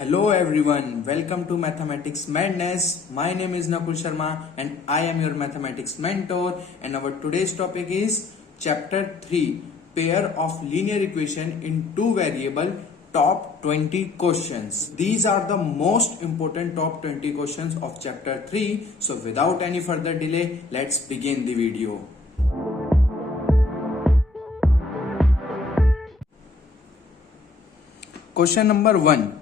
Hello everyone, welcome to Mathematics Madness. My name is Nakul Sharma and I am your mathematics mentor, and our today's topic is chapter 3, pair of linear equation in two variable, top 20 questions. These are the most important top 20 questions of chapter 3. So without any further delay, let's begin the video. Question number 1.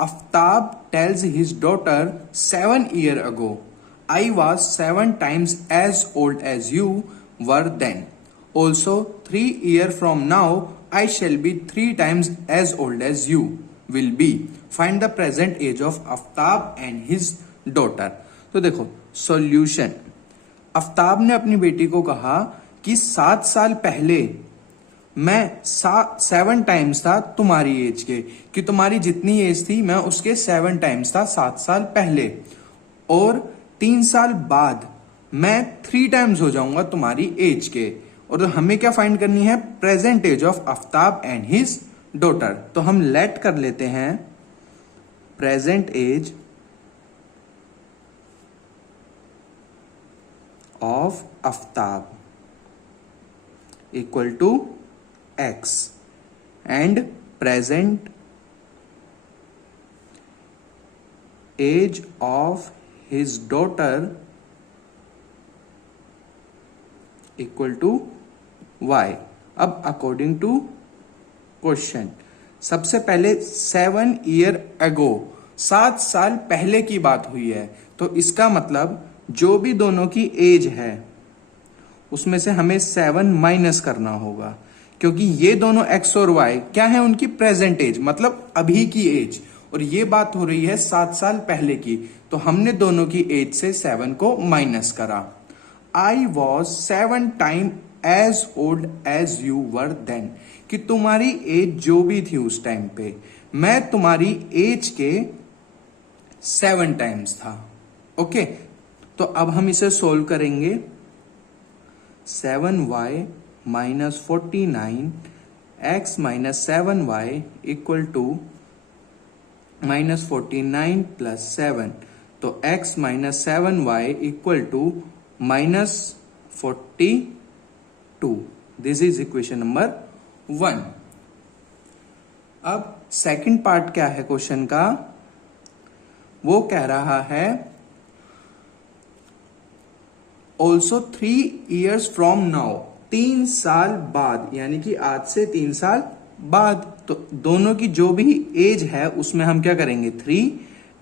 Aftab tells his daughter 7 years ago, I was 7 times as old as you were then. Also, 3 years from now, I shall be 3 times as old as you will be. Find the present age of Aftab and his daughter. तो देखो solution. Aftab ने अपनी बेटी को कहा कि 7 साल पहले मैं 7 टाइम्स था तुम्हारी एज के, कि तुम्हारी जितनी एज थी मैं उसके 7 टाइम्स था 7 साल पहले, और 3 साल बाद मैं 3 टाइम्स हो जाऊंगा तुम्हारी एज के. और हमें क्या फाइंड करनी है? Present age of Aftab and his daughter. तो हम लेट कर लेते हैं present age of Aftab equal to x and present age of his daughter equal to y. अब अकॉर्डिंग टू क्वेश्चन, सबसे पहले 7 ईयर अगो, 7 साल पहले की बात हुई है, तो इसका मतलब जो भी दोनों की एज है उसमें से हमें 7 माइनस करना होगा, क्योंकि ये दोनों x और y क्या है? उनकी प्रेजेंट एज, मतलब अभी की एज, और ये बात हो रही है 7 साल पहले की. तो हमने दोनों की एज से 7 को माइनस करा. I was 7 time as old as you were then, कि तुम्हारी एज जो भी थी उस टाइम पे, मैं तुम्हारी एज के 7 टाइम्स था. ओके, तो अब हम इसे सोल्व करेंगे. 7y minus 49 x minus 7y equal to minus 49 plus 7. तो x minus 7y equal to minus 42. This is equation number 1. अब सेकंड पार्ट क्या है क्वेश्चन का? वो कह रहा है ऑल्सो 3 years फ्रॉम नाउ, 3 साल बाद, यानी कि आज से 3 साल बाद. तो दोनों की जो भी एज है उसमें हम क्या करेंगे? 3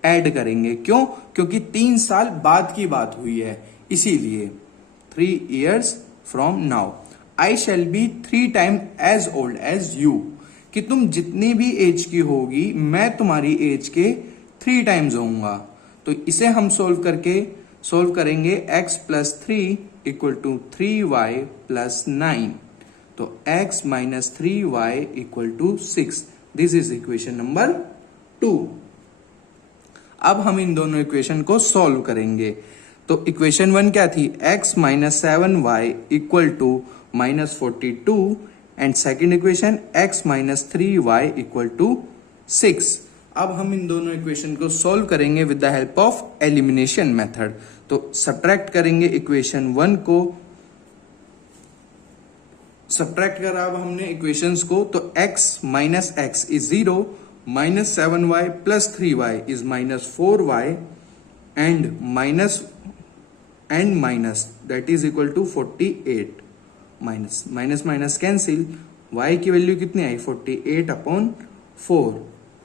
ऐड करेंगे. क्यों? क्योंकि 3 साल बाद की बात हुई है, इसीलिए 3 years from now. I shall be 3 time as old as you, कि तुम जितनी भी एज की होगी मैं तुम्हारी एज के 3 टाइम्स होऊंगा. तो इसे हम सोल्व करेंगे. x plus 3 equal to 3y plus 9. तो x minus 3y equal to 6. This is equation number 2. अब हम इन दोनों इक्वेशन को सॉल्व करेंगे. तो इक्वेशन 1 क्या थी? x minus 7y equal to minus 42, and second equation x minus 3y equal to 6. अब हम इन दोनों इक्वेशन को सॉल्व करेंगे with the help of elimination method. तो सब्ट्रैक्ट करेंगे इक्वेशन 1 को, सब्ट्रैक्ट करा अब हमने इक्वेशंस को. तो x minus x is 0, minus 7y plus 3y is minus 4y, and minus that is equal to 48. Minus minus minus cancel, y की value कितनी आई? 48 अपॉन 4.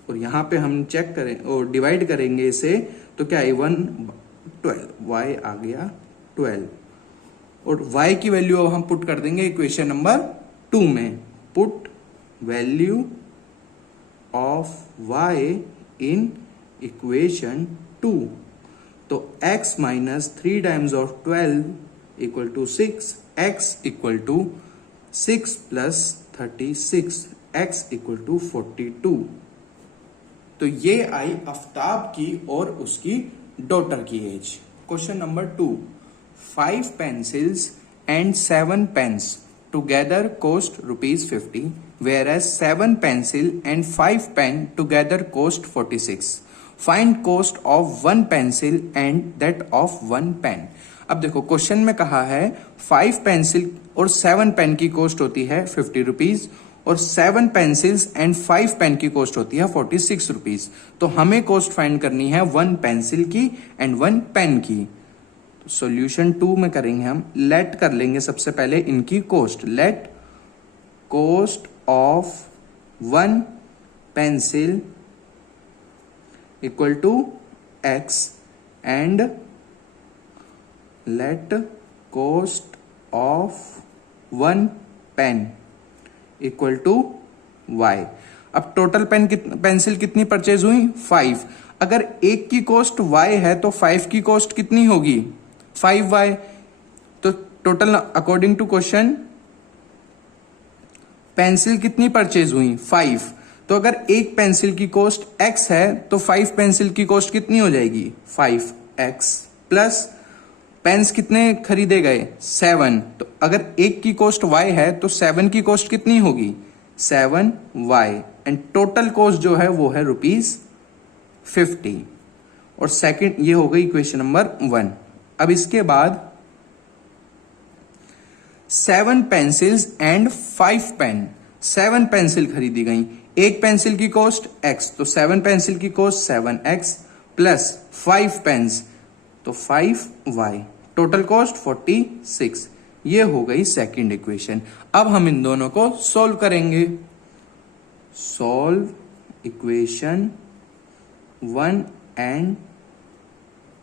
और यहां पे हम चेक करें और डिवाइड करेंगे इसे, तो क्या आई? 12, y आ गया 12. और y की वैल्यू अब हम पुट कर देंगे इक्वेशन नंबर 2 में. Put value of y in equation 2. तो x minus 3 times of 12 equal to 6, x equal to 6 plus 36, x equal to 42. तो ये आई आफ्ताब की और उसकी डॉटर की as. Question number 2. 5 pencils and 7 pens together cost ₹50. whereas 7 pencil and 5 pen together cost 46. Find cost of 1 pencil and that of 1 pen. अब देखो question में कहा है 5 पेंसिल और 7 पेन की कॉस्ट होती है 50 रुपीज और 7 पेंसिल्स एंड 5 पेन की कॉस्ट होती है 46 रुपीज। तो हमें कॉस्ट फाइंड करनी है 1 पेंसिल की एंड 1 पेन की। तो सॉल्यूशन 2 में करेंगे हम, लेट कर लेंगे सबसे पहले इनकी cost. Let cost of 1 pencil equal to x and let cost of 1 pen equal to y। अब टोटल पेंसिल कितनी परचेज हुई 5। अगर एक की कॉस्ट y है तो 5 की कॉस्ट कितनी होगी 5y। तो total according to question pencil कितनी परचेज हुई 5। तो अगर एक पेंसिल की कॉस्ट x है तो 5 पेंसिल की कॉस्ट कितनी हो जाएगी 5x प्लस पेन्स कितने खरीदे गए 7। तो अगर एक की कॉस्ट y है तो 7 की कॉस्ट कितनी होगी 7y एंड टोटल कॉस्ट जो है वो है ₹50। और सेकंड ये हो गई इक्वेशन नंबर 1। अब इसके बाद 7 पेंसिल्स एंड 5 पेन, 7 पेंसिल खरीदी गई। एक पेंसिल की कॉस्ट x तो 7 पेंसिल की कॉस्ट 7x प्लस 5 पेन्स तो 5y, टोटल कॉस्ट 46। ये हो गई सेकंड इक्वेशन। अब हम इन दोनों को सॉल्व करेंगे। Solve equation 1 and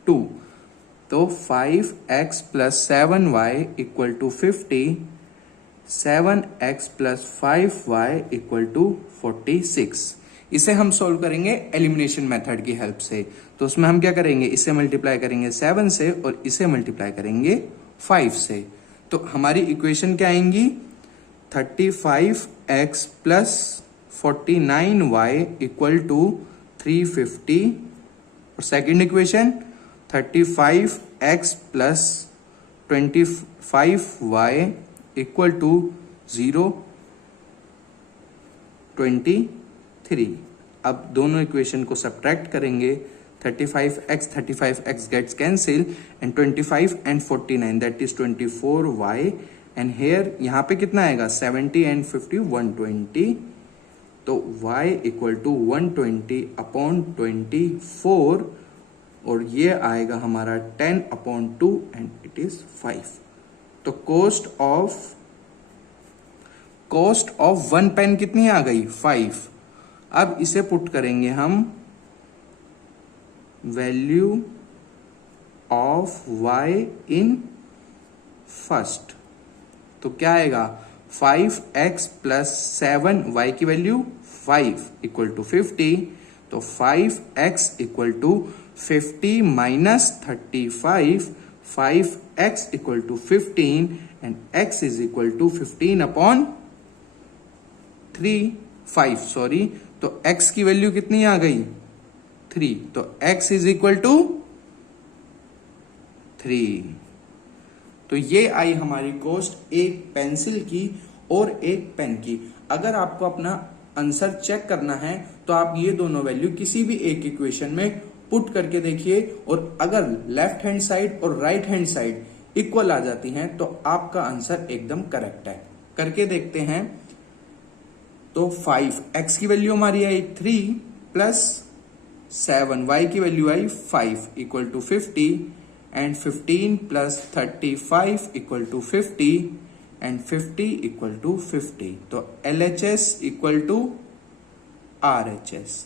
2। तो 5x plus 7y equal to 50, 7x plus 5y equal to 46। इसे हम सॉल्व करेंगे एलिमिनेशन मेथड की हेल्प से। तो उसमें हम क्या करेंगे, इसे मल्टीप्लाई करेंगे 7 से और इसे मल्टीप्लाई करेंगे 5 से। तो हमारी इक्वेशन क्या आएंगी 35x plus 49y equal to 350। और second equation 35x plus 25y equal to 023। अब दोनों इक्वेशन को सब्ट्रैक्ट करेंगे। 35x gets cancel and 25 and 49 that is 24y and here यहाँ पे कितना आएगा 70 एंड 50 120। तो y इक्वल टू 120 अपॉन 24 और ये आएगा हमारा 10 अपॉन 2 एंड इट इज 5। तो कॉस्ट ऑफ 1 पेन कितनी आ गई 5। अब इसे पुट करेंगे हम value of y in first. तो क्या आएगा 5x प्लस 7y की वैल्यू 5 इक्वल टू 50। तो 5x equal to 50 minus 35, 5x equal to 15 and x is equal to 15 upon 5 sorry. तो x की वैल्यू कितनी आ गई 3। तो x इज इक्वल टू 3। तो ये आई हमारी कॉस्ट एक पेंसिल की और एक पेन की। अगर आपको अपना आंसर चेक करना है तो आप ये दोनों वैल्यू किसी भी एक इक्वेशन में पुट करके देखिए और अगर लेफ्ट हैंड साइड और राइट हैंड साइड इक्वल आ जाती हैं तो आपका आंसर एकदम करेक्ट है। करके देखते हैं। तो 5x की वैल्यू हमारी आई 3 प्लस 7y की वैल्यू आई 5 equal to 50 and 15 plus 35 equal to 50 and 50 equal to 50। तो LHS इक्वल टू RHS।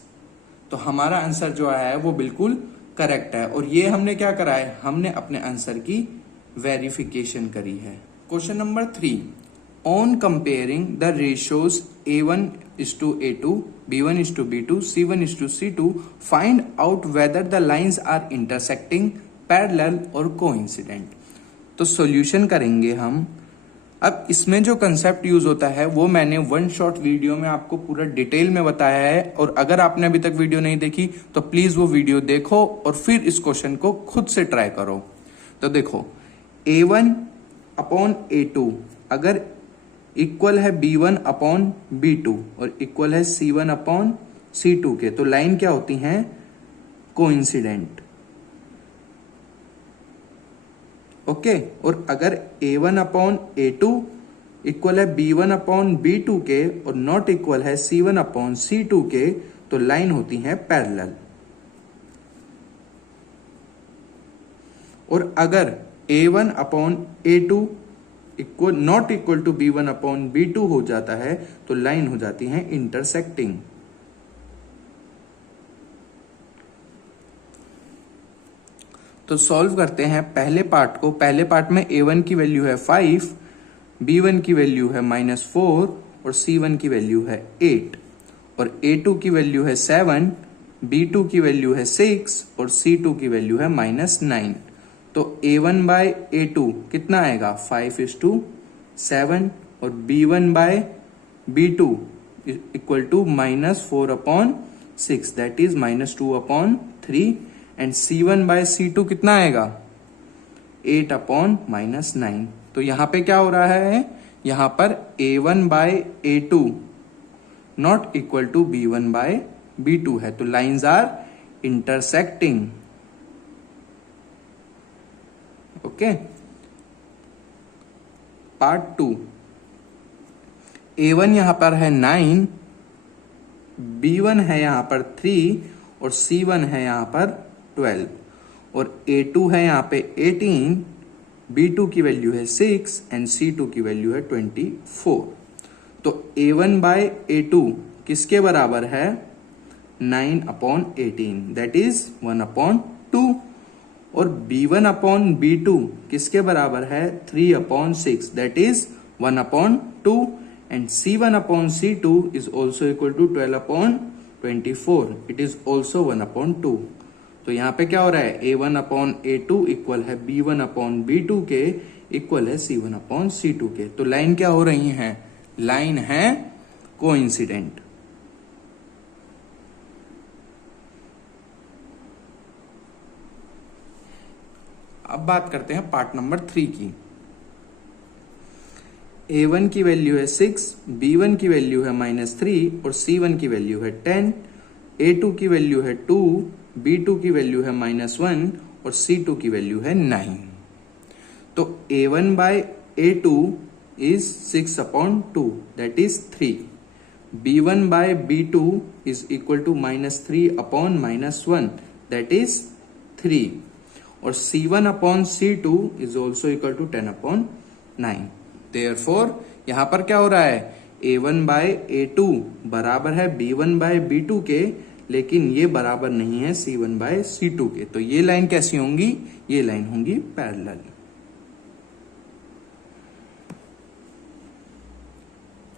तो हमारा आंसर जो आया है वो बिल्कुल करेक्ट है। और ये हमने क्या करा है, हमने अपने आंसर की वेरिफिकेशन करी है। Question number 3, on comparing the ratios A1:A2, B1:B2, C1:C2, find out whether the lines are intersecting, parallel और कोइंसिडेंट। तो सॉल्यूशन करेंगे हम। अब इसमें जो कंसेप्ट यूज होता है वो मैंने वन शॉट वीडियो में आपको पूरा डिटेल में बताया है। और अगर आपने अभी तक वीडियो नहीं देखी तो प्लीज वो वीडियो देखो और फिर इस क्वेश्चन को खुद से ट्राई करो। तो देखो A1 अपॉन A2, अगर इक्वल है B1 अपॉन B2 और इक्वल है C1 अपॉन C2 के, तो लाइन क्या होती हैं? कोइंसिडेंट। ओके, और अगर A1 अपॉन A2 इक्वल है B1 अपॉन B2 के और नॉट इक्वल है C1 अपॉन C2 के, तो लाइन होती है पैरेलल। और अगर A1 upon A2 equal not equal to B1 upon B2 हो जाता है, तो लाइन हो जाती है इंटरसेक्टिंग। तो सॉल्व करते हैं पहले पार्ट को। पहले पार्ट में A1 की वैल्यू है 5, B1 की वैल्यू है -4 और C1 की वैल्यू है 8 और A2 की वैल्यू है 7, B2 की वैल्यू है 6 और C2 की वैल्यू है -9। तो A1 बाय A2 कितना आएगा? 5:7 और B1 by B2 equal to -4 upon 6 that is -2 upon 3 and C1 by C2 कितना आएगा? 8 अपॉन -9। तो यहां पे क्या हो रहा है? यहां पर A1 by A2 not equal to B1 by B2 है, तो lines are intersecting. Okay, part 2। A1 यहां पर है 9, B1 है यहां पर 3 और C1 है यहां पर 12 और A2 है यहां पे 18, B2 की वैल्यू है 6 एंड C2 की वैल्यू है 24। तो A1 बाय A2 किसके बराबर है? 9 अपॉन 18 दैट इज 1 अपॉन 2 और B1 अपॉन B2 किसके बराबर है? 3 upon 6 that is 1 upon 2 and C1 upon C2 is also equal to 12 upon 24 it is also 1 upon 2। तो यहां पे क्या हो रहा है? A1 अपॉन A2 इक्वल है B1 अपॉन B2 के इक्वल है C1 अपॉन C2 के। तो लाइन क्या हो रही है? लाइन है कोइंसिडेंट। अब बात करते हैं पार्ट नंबर 3 की। A1 की वैल्यू है 6, B1 की वैल्यू है -3 और C1 की वैल्यू है 10, A2 की वैल्यू है 2, B2 की वैल्यू है -1 और C2 की वैल्यू है 9। तो A1 by A2 is 6 upon 2 that is 3। B1 by B2 is equal to -3 upon -1 that is 3 और C1 upon C2 is also equal to 10 upon 9। Therefore यहां पर क्या हो रहा है? A1 बाय A2 बराबर है B1 बाय B2 के, लेकिन ये बराबर नहीं है C1 बाय C2 के। तो ये लाइन कैसी होंगी? ये लाइन होंगी parallel.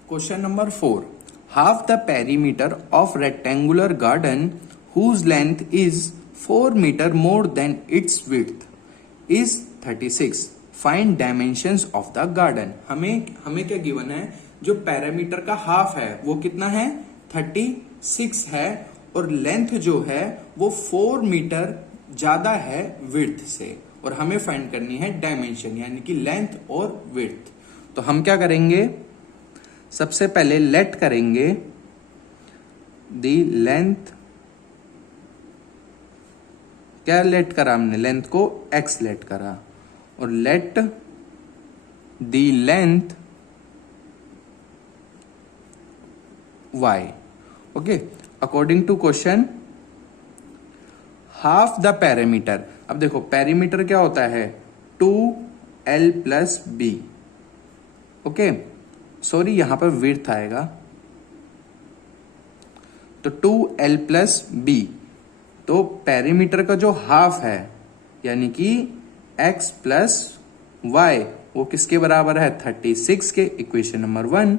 Question number 4। Half the perimeter of rectangular garden whose length is 4 metre more than its width is 36। Find dimensions of the garden. हमें क्या गिवन है? जो पैरामीटर का हाफ है वो कितना है? 36 है और लेंथ जो है वो 4 मीटर ज्यादा है विड्थ से और हमें फाइंड करनी है डायमेंशन यानी कि लेंथ और विड्थ। तो हम क्या करेंगे? सबसे पहले लेट करेंगे दी लेंथ। क्या लेट करा हमने? लेंथ को x लेट करा और let the length y। Okay, according to question half the parameter. अब देखो पेरीमीटर क्या होता है? 2l plus b। Okay, sorry यहां पर विड्थ आएगा तो 2l प्लस b। तो पेरीमीटर का जो हाफ है यानी कि x प्लस y वो किसके बराबर है? 36 के। Equation number 1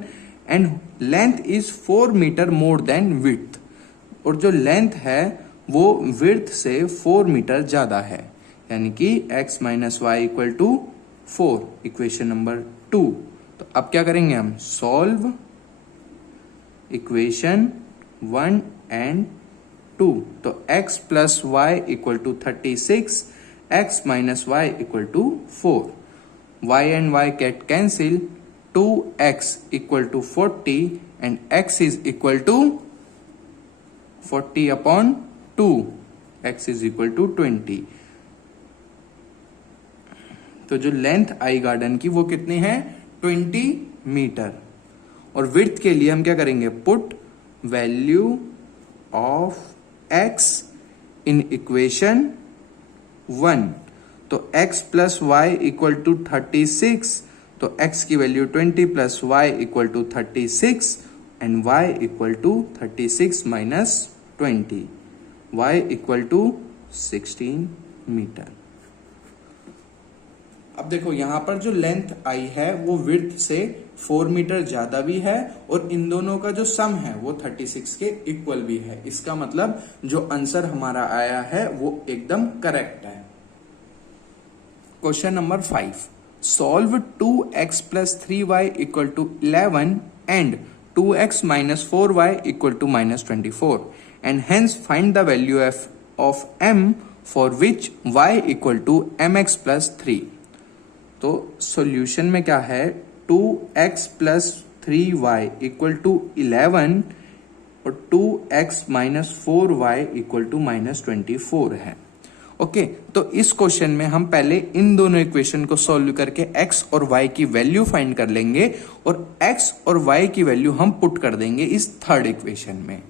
and length is 4 metre more than width और जो लेंथ है वो विड्थ से 4 मीटर ज्यादा है यानी कि x minus y equal to 4। Equation number 2। तो अब क्या करेंगे हम? Solve equation 1 and 2। तो x plus y equal to 36, x minus y equal to 4। y and y get cancel 2x equal to 40 and x is equal to 40 upon 2, x is equal to 20। तो जो length आई garden की वो कितनी है, 20 metre. और width के लिए हम क्या करेंगे, put value of x in equation 1। तो x plus y equal to 36, तो x की value 20 plus y equal to 36 and y equal to 36 minus 20, y equal to 16 metre. अब देखो यहां पर जो लेंथ आई है वो विड्थ से 4 मीटर ज्यादा भी है और इन दोनों का जो सम है वो 36 के इक्वल भी है। इसका मतलब जो आंसर हमारा आया है वो एकदम करेक्ट है। Question number 5, solve 2x plus 3y equal to 11 and 2x minus 4y equal to minus 24 and hence find the value of m for which y equal to mx plus 3। तो solution में क्या है, 2x plus 3y equal to 11 और 2x minus 4y equal to minus 24 है। Okay, तो इस question में हम पहले इन दोनों इक्वेशन को सॉल्व करके x और y की वैल्यू फाइंड कर लेंगे और x और y की वैल्यू हम पुट कर देंगे इस थर्ड इक्वेशन में।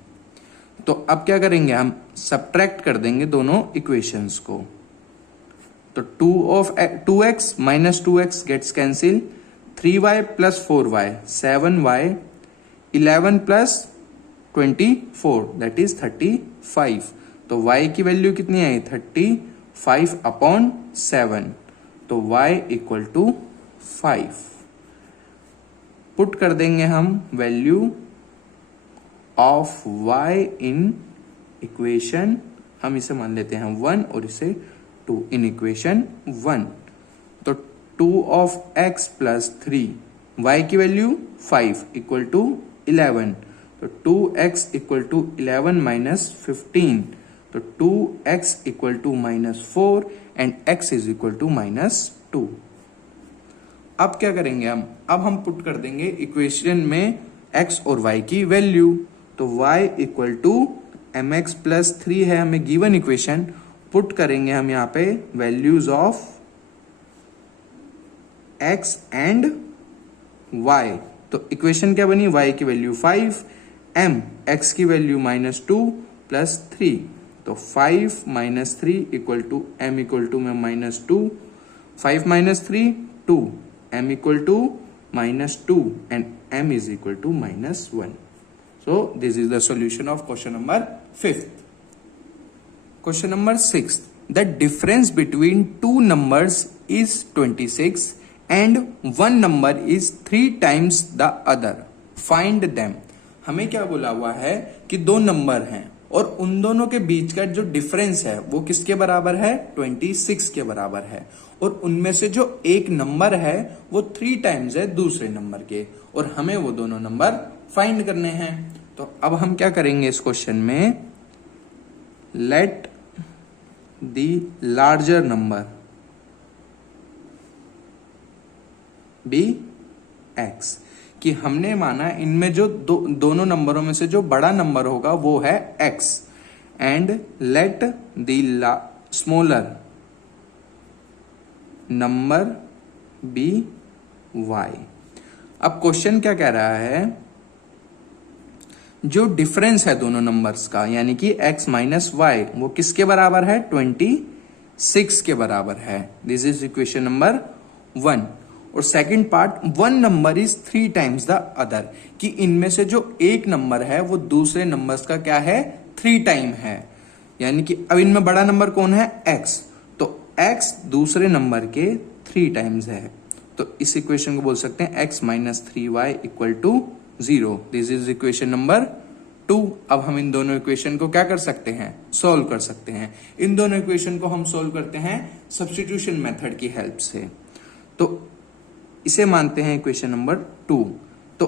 तो अब क्या करेंगे, हम सब्ट्रैक्ट कर देंगे दोनों इक्वेशंस को। तो 2x minus 2x gets cancel, 3y plus 4y 7y, 11 plus 24 that is 35। तो y की वैल्यू कितनी आई, 35 अपॉन 7, तो y इक्वल टू 5। पुट कर देंगे हम value of y in equation, हम इसे मान लेते हैं 1 और इसे 2 इन इक्वेशन 1। तो 2 ऑफ x प्लस 3, y की वैल्यू 5 इक्वल टू 11, तो 2x इक्वल टू 11 माइनस 15, तो 2x equal to minus 4 and x is equal to minus 2। अब क्या करेंगे अब हम पुट कर देंगे इक्वेशन में x और y की वैल्यू। तो y equal to mx plus 3 है हमें गिवन इक्वेशन, पुट करेंगे हम यहाँ पे values of x and y। तो इक्वेशन क्या बनी, y की वैल्यू 5, m x की वैल्यू माइनस 2 प्लस 3, तो 5 minus 3 equal to m equal to में minus 2, 5 minus 3 2, m equal to minus 2 and m is equal to minus 1। So this is the solution of question number 5th। Question number 6, the difference between two numbers is 26 and one number is 3 times the other. Find them. हमें क्या बोला हुआ है कि दो number हैं और उन दोनों के बीच का जो डिफरेंस है वो किसके बराबर है, 26 के बराबर है। और उनमें से जो एक नंबर है वो 3 टाइम्स है दूसरे नंबर के और हमें वो दोनों नंबर फाइंड करने हैं। तो अब हम क्या करेंगे इस क्वेश्चन में, late the larger number be x, कि हमने माना इनमें जो दोनों नंबरों में से जो बड़ा नंबर होगा वो है x and let the smaller number be y। अब क्वेश्चन क्या कह रहा है, जो डिफरेंस है दोनों नंबर्स का यानी कि x माइनस वाई वो किसके बराबर है, 26 के बराबर है। This is equation number 1। और second part, one number is 3 times the other, कि इनमें से जो एक नंबर है वो दूसरे नंबर्स का क्या है, 3 टाइम है। यानी कि अब इनमें बड़ा नंबर कौन है, x, तो x दूसरे नंबर के 3 टाइम्स है। तो इस इक्वेशन को बोल सकते हैं x minus 3y equal to 0। This is equation number 2। अब हम इन दोनों इक्वेशन को क्या कर सकते हैं, सॉल्व कर सकते हैं। इन दोनों इक्वेशन को हम सॉल्व करते हैं सब्स्टिट्यूशन मेथड की हेल्प से। तो इसे मानते हैं इक्वेशन नंबर 2। तो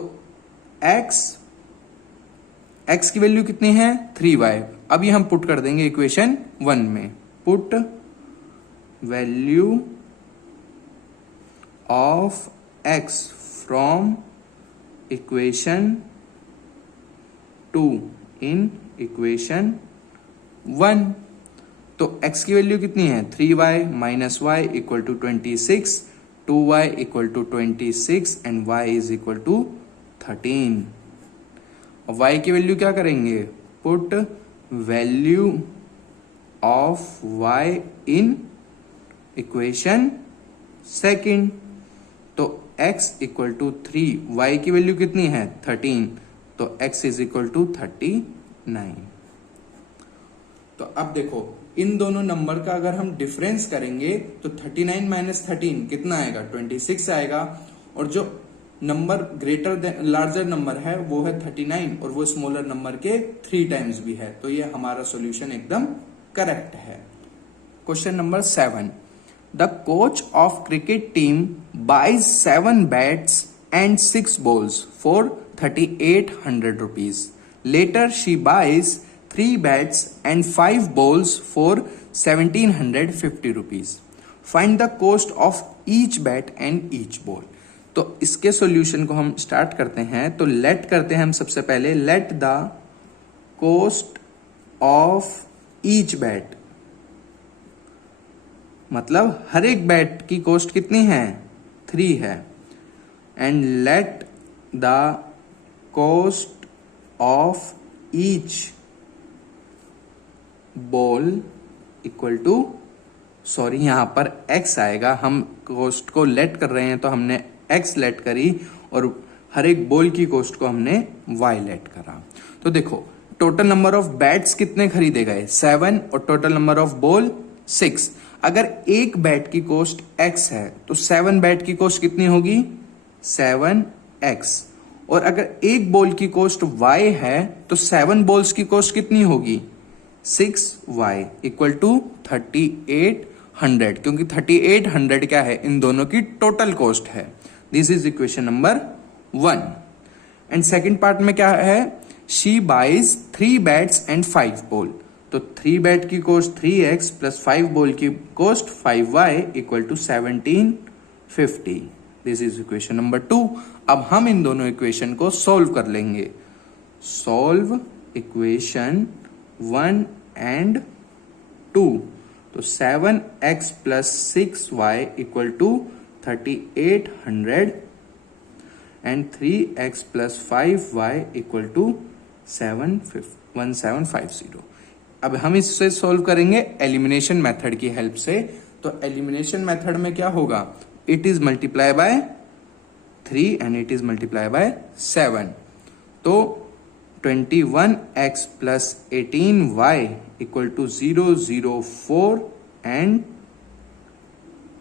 x की वैल्यू कितनी है, 3y। अब ये हम पुट कर देंगे इक्वेशन 1 में, put value of x from equation 2 in equation 1। तो x की वैल्यू कितनी है 3y minus y equal to 26, 2y equal to 26 and y is equal to 13। और y की वैल्यू क्या करेंगे, put value of y in equation second. तो x equal to 3, y की वैल्यू कितनी है 13, तो x इज इक्वल टू 39। तो अब देखो इन दोनों नंबर का अगर हम डिफरेंस करेंगे तो 39 माइनस 13 कितना आएगा 26 आएगा। और जो number greater than larger number है वो है 39 और वो स्मॉलर नंबर के 3 टाइम्स भी है। तो ये हमारा सॉल्यूशन एकदम करेक्ट है। Question number 7, the coach of cricket team buys 7 bats and 6 balls for 3800 rupees. Later she buys 3 bats and 5 balls for 1750 rupees. Find the cost of each bat and each ball. तो इसके solution को हम start करते हैं। तो late करते हैं हम सबसे पहले, let the cost of each bat, मतलब हर एक बैट की कॉस्ट कितनी है 3 है। And let the cost of each ball equal to, sorry यहां पर x आएगा, हम कॉस्ट को लेट कर रहे हैं तो हमने x लेट करी और हर एक बॉल की कॉस्ट को हमने y लेट करा। तो देखो टोटल नंबर ऑफ बैट्स कितने खरीदे गए 7 और टोटल नंबर ऑफ बॉल 6। अगर एक बैट की कॉस्ट x है तो 7 बैट की कॉस्ट कितनी होगी 7x। और अगर एक बॉल की कॉस्ट y है तो 7 बॉल्स की कॉस्ट कितनी होगी 6y इक्वल टू 3800, क्योंकि 3800 क्या है इन दोनों की टोटल कॉस्ट है। This is equation number 1। And second part में क्या है, she buys 3 bats and 5 ball. तो 3 बैट की कॉस्ट 3x प्लस 5 बॉल की cost 5y equal to 1750। This is equation number 2। अब हम इन दोनों इक्वेशन को सोल्व कर लेंगे। Solve equation 1 and 2। तो 7x plus 6y equal to 3800 and 3x plus 5y equal to 1750। अब हम इससे सोल्व करेंगे एलिमिनेशन मेथड की हेल्प से। तो एलिमिनेशन मेथड में क्या होगा, it is multiply by 3 and it is multiply by 7। तो 21x plus 18y equal to 004 and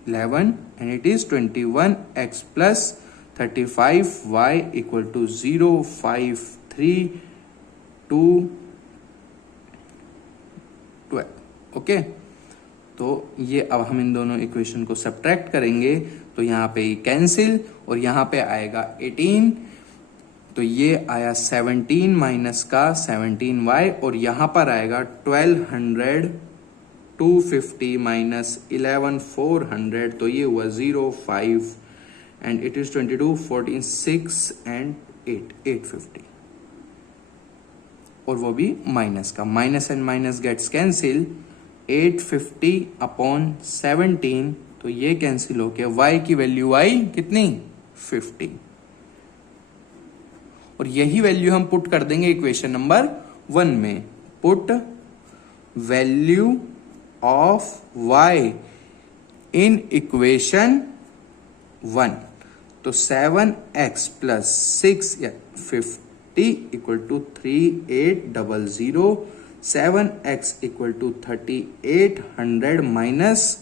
11, and it is 21x plus 35y equal to 053 to 12। Okay, तो ये अब हम इन दोनों इक्वेशन को सब्ट्रैक्ट करेंगे तो यहाँ पे कैंसिल और यहाँ पे आएगा 18। तो ये आया 17 माइनस का 17y और यहां पर आएगा 1200 250 माइनस 11 400, तो ये हुआ 05 एंड इट इज 22 14 6 एंड 850 और वो भी माइनस का, minus and minus gets cancel. 850 upon 17, तो ये कैंसिल होके y की वैल्यू आई कितनी 50 और यही वैल्यू हम पुट कर देंगे इक्वेशन नंबर 1 में। Put value of y in equation 1। तो 7x plus 650 equal to 3800, 7x equal to 3800 minus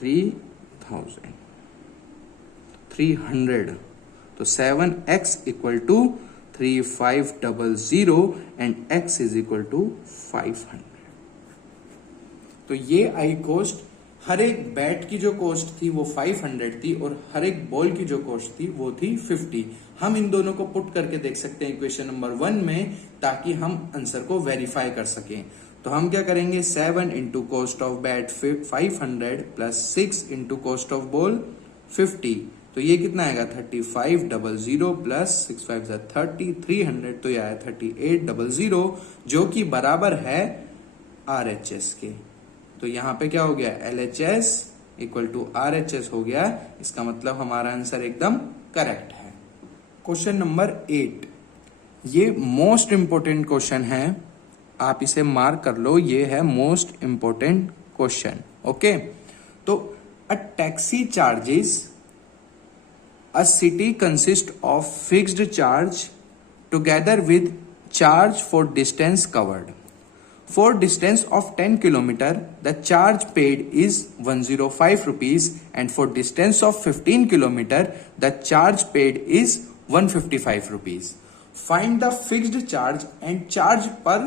300। तो 7x equal to 3500 and x is equal to 500। तो ये आई कॉस्ट, हर एक बैट की जो कॉस्ट थी वो 500 थी और हर एक बॉल की जो कॉस्ट थी वो थी 50। हम इन दोनों को पुट करके देख सकते हैं इक्वेशन नंबर 1 में ताकि हम आंसर को वेरीफाई कर सकें। तो हम क्या करेंगे 7 into cost of bat 500 plus 6 into cost of ball 50, तो ये कितना आएगा 3500 प्लस 6 5 30 300, तो ये आया 3800 जो कि बराबर है RHS के। तो यहां पे क्या हो गया LHS इक्वल टू RHS हो गया। इसका मतलब हमारा आंसर एकदम करेक्ट है। क्वेश्चन नंबर 8, ये मोस्ट इंपोर्टेंट क्वेश्चन है, आप इसे मार्क कर लो, ये है मोस्ट इंपोर्टेंट क्वेश्चन। ओके, तो a taxi charges a city consists of fixed charge together with charge for distance covered. For distance of 10 km, the charge paid is 105 rupees, and for distance of 15 km, the charge paid is 155 rupees. Find the fixed charge and charge per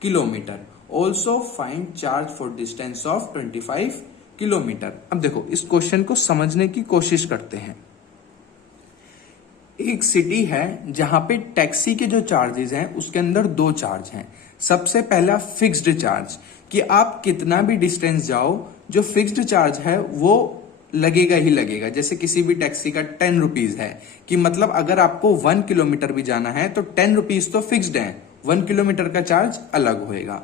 kilometer. Also find charge for distance of 25 km. अब देखो इस question को समझने की कोशिश करते हैं। एक सिटी है जहां पे टैक्सी के जो चार्जेस हैं उसके अंदर दो चार्ज हैं। सबसे पहला फिक्स्ड चार्ज, कि आप कितना भी डिस्टेंस जाओ, जो फिक्स्ड चार्ज है वो लगेगा ही लगेगा। जैसे किसी भी टैक्सी का 10 रुपीज है, कि मतलब अगर आपको 1 किलोमीटर भी जाना है तो 10 रुपीज तो फिक्स्ड है, 1 किलोमीटर का चार्ज अलग होएगा।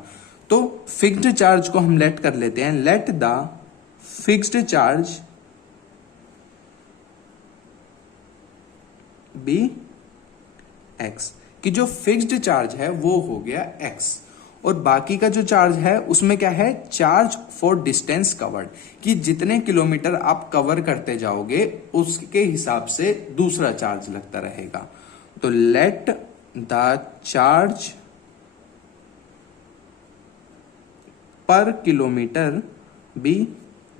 तो फिक्स्ड चार्ज को हम लेट कर लेते हैं, let the fixed charge be x, कि जो फिक्स्ड चार्ज है वो हो गया एक्स, और बाकी का जो चार्ज है उसमें क्या है, चार्ज फॉर डिस्टेंस कवर्ड, कि जितने किलोमीटर आप कवर करते जाओगे उसके हिसाब से दूसरा चार्ज लगता रहेगा। तो लेट द चार्ज पर किलोमीटर बी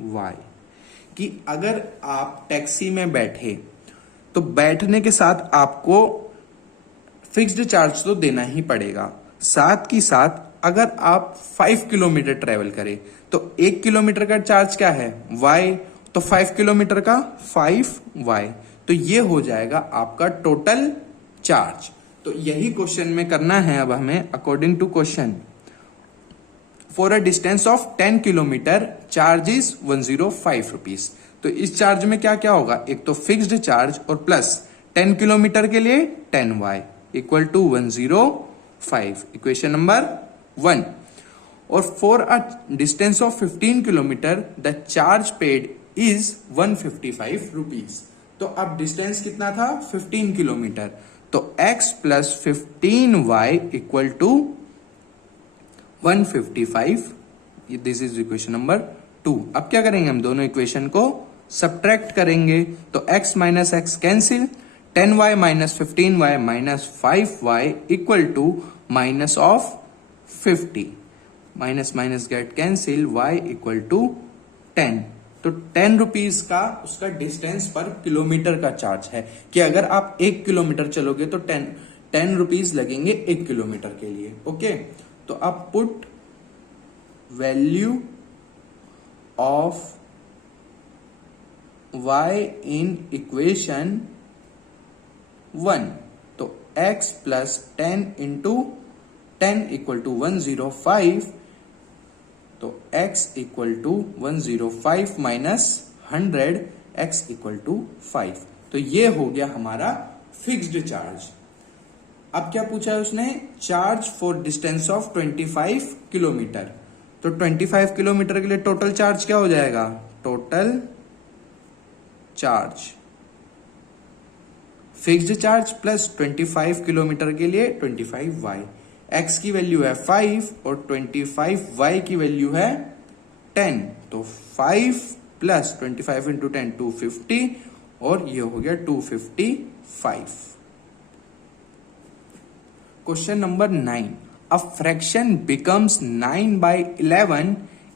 वाई, कि अगर आप टैक्सी में बैठे तो बैठने के साथ आपको फिक्स्ड चार्ज तो देना ही पड़ेगा। साथ ही साथ अगर आप 5 किलोमीटर ट्रेवल करें तो 1 किलोमीटर का चार्ज क्या है y, तो 5 किलोमीटर का 5y, तो ये हो जाएगा आपका टोटल चार्ज। तो यही क्वेश्चन में करना है अब हमें। According to question, for a distance of 10 kilometre charge is 105 rupees. तो इस चार्ज में क्या क्या होगा, एक तो फिक्स्ड चार्ज और प्लस 10 किलोमीटर के लिए 10y equal to 105, equation number 1। और for a distance of 15 kilometre the charge paid is 155 rupees. तो अब डिस्टेंस कितना था 15 किलोमीटर, तो x plus 15y equal to 155, this is equation number 2। अब क्या करेंगे, हम दोनों इक्वेशन को सब्ट्रैक्ट करेंगे, तो x minus x cancel, 10y minus 15y minus 5y equal to minus of 50, minus minus get cancel, y equal to 10। तो 10 rupees का उसका डिस्टेंस पर किलोमीटर का चार्ज है, कि अगर आप 1 किलोमीटर चलोगे तो 10 रुपीज लगेंगे 1 किलोमीटर के लिए। ओके, तो आप put value of y in equation 1, तो x plus 10 into 10 equal to 105, तो x equal to 105 minus 100, x equal to 5। तो ये हो गया हमारा फिक्स्ड चार्ज। अब क्या पूछा है उसने, charge for distance of 25 kilometre. तो 25 किलोमीटर के लिए टोटल चार्ज क्या हो जाएगा, total charge fixed charge plus 25 kilometre के लिए 25y, x की वैल्यू है 5 और 25y की वैल्यू है 10, तो 5 प्लस 25 इंटू 10 250, और ये हो गया 255। Question number 9, a fraction becomes 9/11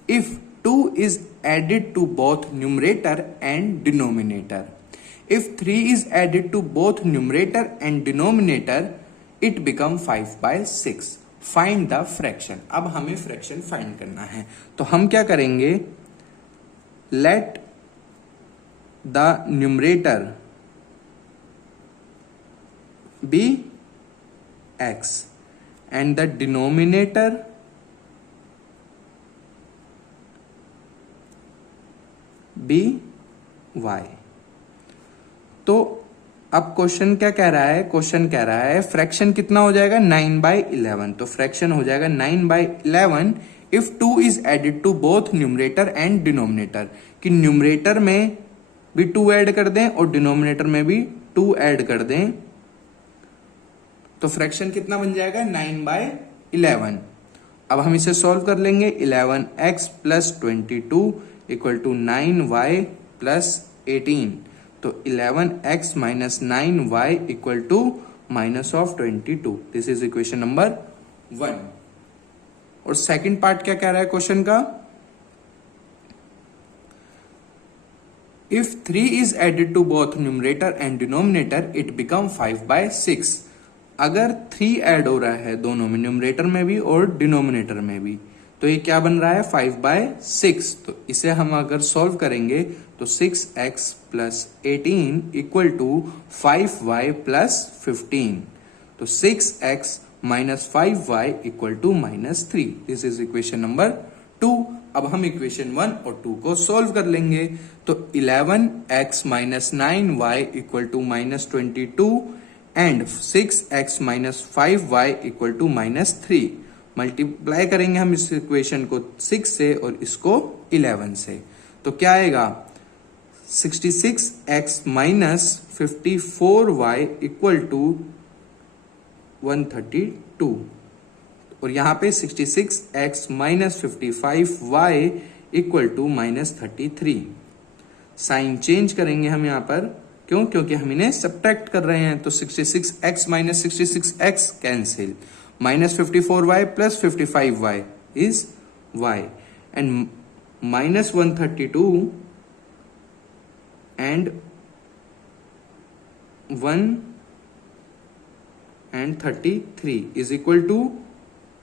if 2 is added to both numerator and denominator. If 3 is added to both numerator and denominator, it becomes 5/6. Find the fraction. अब हमें फ्रैक्शन फाइंड करना है, तो हम क्या करेंगे, let the numerator be x and the denominator be y. अब question क्या कह रहा है, क्वेश्चन कह रहा है फ्रैक्शन कितना हो जाएगा 9/11, तो फ्रैक्शन हो जाएगा 9/11 if 2 is added to both numerator and denominator, कि न्यूमरेटर में भी 2 ऐड कर दें और डिनोमिनेटर में भी 2 ऐड कर दें, तो फ्रैक्शन कितना बन जाएगा 9/11। अब हम इसे सॉल्व कर लेंगे। 11x + 22 = 9y + 18, तो 11x - 9y = -22। This is equation number 1। और सेकंड पार्ट क्या कह रहा है क्वेश्चन का, if 3 is added to both numerator and denominator it become 5/6। अगर 3 ऐड हो रहा है दोनों में, न्यूमरेटर में भी और डिनोमिनेटर में भी, तो ये क्या बन रहा है 5/6। तो इसे हम अगर सॉल्व करेंगे तो 6x + 18 = 5y + 15, तो 6x - 5y = -3। This is equation number 2। अब हम इक्वेशन 1 और 2 को सॉल्व कर लेंगे। तो 11x - 9y = -22 and 6x - 5y = -3। Multiply करेंगे हम इस इक्वेशन को 6 से और इसको 11 से, तो क्या आएगा 66x - 54y = 132, और यहां पे 66x - 55y = -33। साइन चेंज करेंगे हम यहां पर, क्यों, क्योंकि हम इन्हें सब्ट्रैक्ट कर रहे हैं, तो 66x - 66x cancel, -54y + 55y is y, and -132 and 133 is equal to,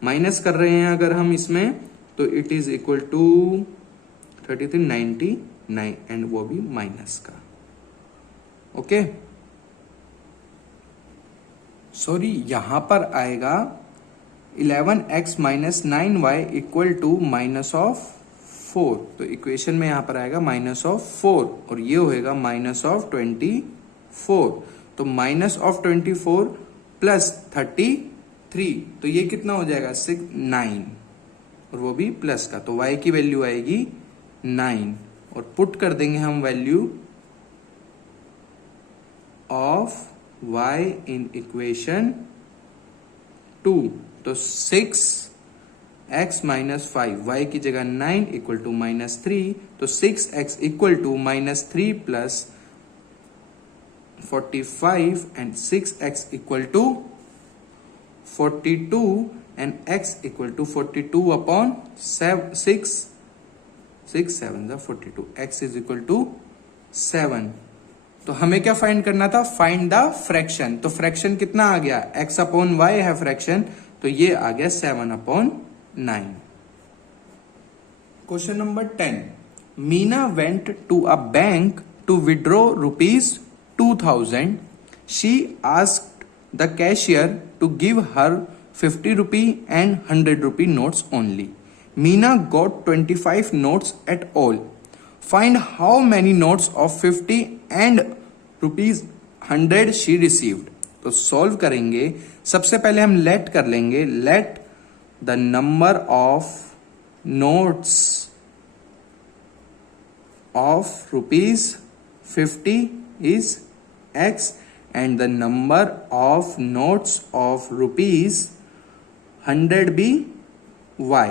minus कर रहे हैं अगर हम इसमें, तो it is equal to 33 99, and वो भी माइनस का। ओके, सॉरी, यहां पर आएगा 11x - 9y = -4, तो इक्वेशन में यहां पर आएगा -4 और ये होएगा -24, तो -24 + 33, तो ये कितना हो जाएगा 9, और वो भी प्लस का, तो y की वैल्यू आएगी 9, और पुट कर देंगे हम value of y in equation 2, तो 6x - 5, y की जगह 9 = -3, तो 6x = -3 + 45 and 6x = 42 and x = 42/6, 6 7 42, x = 7। तो हमें क्या फाइंड करना था, फाइंड द फ्रैक्शन। तो फ्रैक्शन कितना आ गया, x/y है फ्रैक्शन, तो ये आ गया 7/9। Question number 10, Meena went to a bank to withdraw ₹2000. She asked the cashier to give her 50 rupee and 100 rupee notes only. Meena got 25 notes at all. Find how many notes of 50 and ₹100 she received. तो solve करेंगे, सबसे पहले हम let कर लेंगे, let the number of notes of ₹50 is x and the number of notes of ₹100 be y.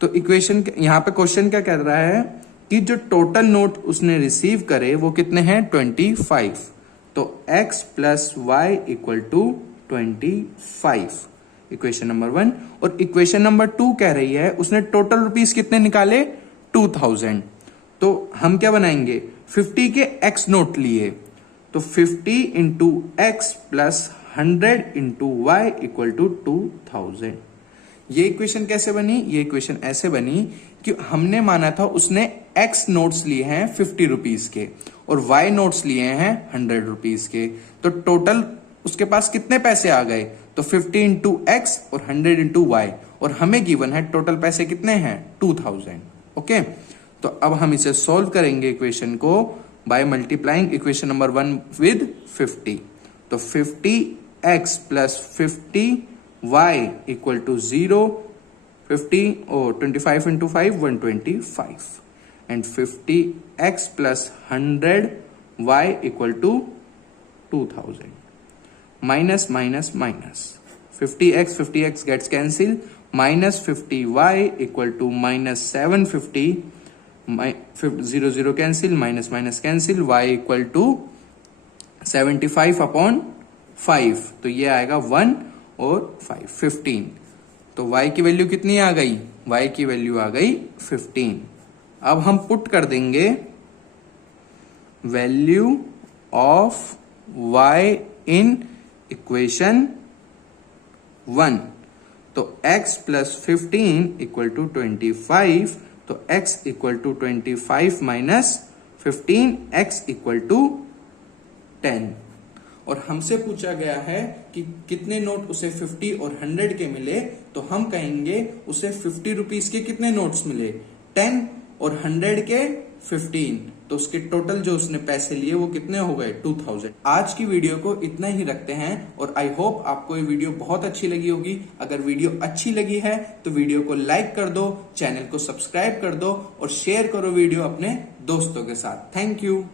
तो equation यहां पे क्वेश्चन क्या कह रहा है कि जो टोटल नोट उसने रिसीव करे वो कितने हैं 25, तो x + y = 25, इक्वेशन नंबर 1। और इक्वेशन नंबर 2 कह रही है उसने टोटल रुपीस कितने निकाले 2000, तो हम क्या बनाएंगे 50 के x नोट लिए, तो 50 × x + 100 × y = 2000। ये इक्वेशन कैसे बनी, ये इक्वेशन ऐसे बनी कि हमने माना था उसने x नोट्स लिए हैं 50 रुपीज के और y नोट्स लिए हैं 100 रुपीज के, तो टोटल उसके पास कितने पैसे आ गए, तो 50 × x और 100 × y, और हमें गिवन है टोटल पैसे कितने हैं 2000। ओके, तो अब हम इसे सॉल्व करेंगे इक्वेशन को, by multiplying equation number 1 with 50। तो 50x plus 50y equal to 0, 50 और 25 into 5 125 and 50x plus 100y equal to 2000। Minus minus minus 50x gets cancel, minus 50y equal to minus 750, 0 0 cancel, minus minus cancel, y equal to 75 upon 5, तो ये आएगा 1 और 5 15। तो y की value कितनी आ गई, y की वैल्यू आ गई 15। अब हम पुट कर देंगे value of y in equation 1। तो x प्लस 15 इक्वल टू 25, तो x equal to 25 minus 15, x equal to 10। और हमसे पूछा गया है कि कितने नोट उसे 50 और 100 के मिले, तो हम कहेंगे उसे 50 रुपीज के कितने नोट्स मिले, 10 और 100 के 15, तो उसके टोटल जो उसने पैसे लिए वो कितने हो गए 2000। आज की वीडियो को इतना ही रखते हैं और आई होप आपको ये वीडियो बहुत अच्छी लगी होगी। अगर वीडियो अच्छी लगी है तो वीडियो को लाइक कर दो, चैनल को सब्सक्राइब कर दो और शेयर करो वीडियो अपने दोस्तों के साथ। Thank you.